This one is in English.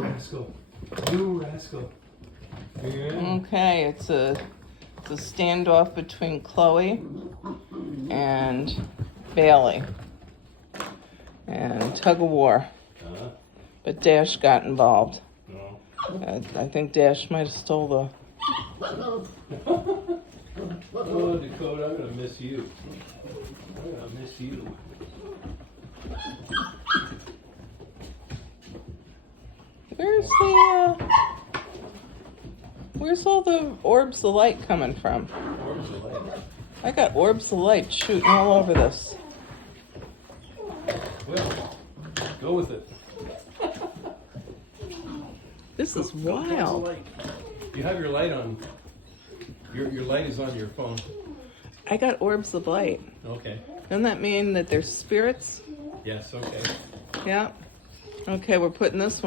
rascal. You rascal. Yeah. Okay, it's a standoff between Chloe and Bailey. And tug of war. But Dash got involved. No. I think Dash might have stole the... Oh, Dakota, I'm gonna miss you. I'm gonna miss you. Where's all the orbs of light coming from? Orbs of light. I got orbs of light shooting all over this. Well, go with it. This is Go towards the wild. light. You have your light on. Your light is on your phone. I got orbs of light. Okay. Doesn't that mean that there's spirits? Yes, okay. Yeah. Okay, we're putting this one.